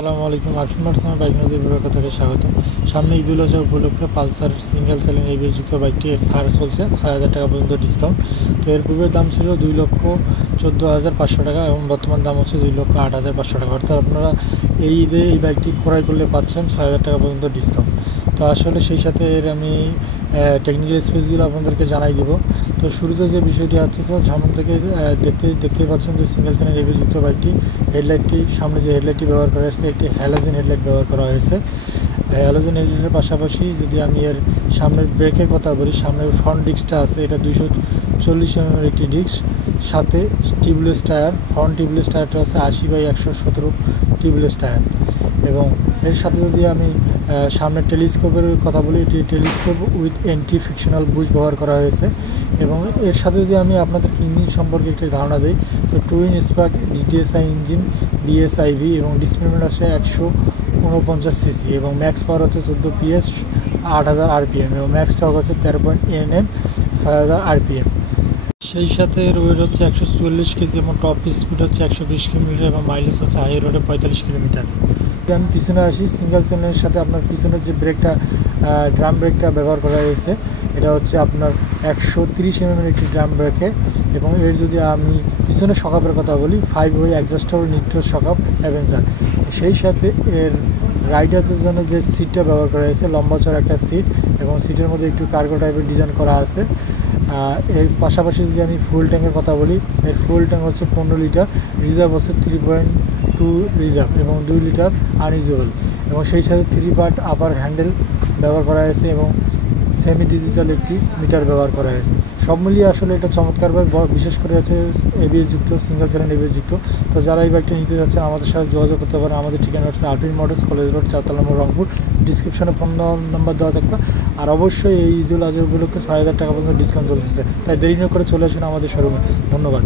আসসালামু আলাইকুম। আরফিন মার্সেমের বাইক নদীর পক্ষ থেকে স্বাগত। সামনে ঈদুল আজহা উপলক্ষে পালসার সিঙ্গেল সেলিং এবিএস যুক্ত বাইকটি ছাড় চলছে ৬,০০০ টাকা পর্যন্ত ডিসকাউন্ট। তো এর পূর্বের দাম ছিল 2,14,500 টাকা এবং বর্তমান দাম হচ্ছে 2,08,500 টাকা। অর্থাৎ আপনারা এই ঈদে এই বাইকটি ক্রয় করলে পাচ্ছেন 6,০০০ টাকা পর্যন্ত ডিসকাউন্ট। তো আসলে সেই সাথে এর আমি টেকনিক্যাল স্পেসগুলো আপনাদেরকে জানাই দিব। তো শুরুতে যে বিষয়টি আছে, তো সামনে থেকে দেখতেই পাচ্ছেন যে সিঙ্গেল চ্যানেল এবিএস যুক্ত বাইকটি হেডলাইটটি, সামনে যে হেডলাইটটি ব্যবহার করা হয়েছে একটি হ্যালোজেন হেডলাইট ব্যবহার করা হয়েছে। হ্যালোজেন হেডলাইটের পাশাপাশি যদি আমি এর সামনের ব্রেকের কথা বলি, সামনের ফ্রন্ট ডিস্কটা আছে, এটা 240 mm একটি ডিস্ক, সাথে টিউবলেস টায়ার। ফ্রন্ট টিউবলেস টায়ারটা আছে 80/117 টিউবলেস টায়ার। এবং এর সাথে যদি আমি সামনের টেলিস্কোপের কথা বলি, এটি telescope with anti frictional Bush ব্যবহার করা হয়েছে। এবং এর সাথে যদি আমি আপনাদেরকে ইঞ্জিন সম্পর্কে একটি ধারণা দিই, তো টুইন স্পার্ক ডিডিএসআই ইঞ্জিন বিএসআইভি এবং ডিসপ্লেসমেন্ট আছে 149 সিসি এবং ম্যাক্স পাওয়ার হচ্ছে 14 PS 8000 RPM এবং ম্যাক্স টর্ক হচ্ছে 13 Nm 6000 RPM। সেই সাথে ওয়েট হচ্ছে 144 কেজি এবং টপ স্পিড হচ্ছে 120 কিলোমিটার এবং মাইলেজ হচ্ছে হাই রোডে 45 কিলোমিটার। আমি পিছনে আসি, সিঙ্গেল চ্যানেলের সাথে আপনার পিছনের যে ব্রেকটা, ড্রাম ব্রেকটা ব্যবহার করা হয়েছে, এটা হচ্ছে আপনার 130 mm একটি ড্রাম ব্রেকে। এবং এর যদি আমি পিছনের শকাপের কথা বলি, 5-way অ্যাডজাস্টেবল নিট্রো শকাপ অ্যাভেঞ্জার। সেই সাথে এর রাইডারদের জন্য যে সিটটা ব্যবহার করা হয়েছে, লম্বা চড়া একটা সিট এবং সিটের মধ্যে একটু কার্গো টাইপের ডিজাইন করা আছে। এর পাশাপাশি যদি আমি ফুয়েল ট্যাঙ্কের কথা বলি, এর ফুয়েল ট্যাঙ্ক হচ্ছে 15 লিটার, রিজার্ভ হচ্ছে 3.2 রিজার্ভ এবং 2 লিটার আনইউজেবল। এবং সেই সাথে 3 পার্ট আপার হ্যান্ডেল ব্যবহার করা হয়েছে এবং সেমি ডিজিটাল একটি মিটার ব্যবহার করা হয়েছে। সব মিলিয়ে আসলে এটা চমৎকারভাবে, বিশেষ করে হচ্ছে এবিএস যুক্ত, সিঙ্গেল চ্যানেল এবিএস যুক্ত। তো যারা এই বাইকটা নিতে যাচ্ছেন আমাদের সাথে যোগাযোগ করতে পারেন। আমাদের ঠিকানা হচ্ছে আরফিন মোটরস, কলেজ রোড, 4 নম্বর, রংপুর। ডিসক্রিপশনে ফোন নাম্বার দেওয়া থাকবে। আর অবশ্যই এই ঈদুল আজহা উপলক্ষে 6,০০০ টাকা পর্যন্ত ডিসকাউন্ট চলতেছে, তাই দেরি না করে চলে আসুন আমাদের শোরুমে। ধন্যবাদ।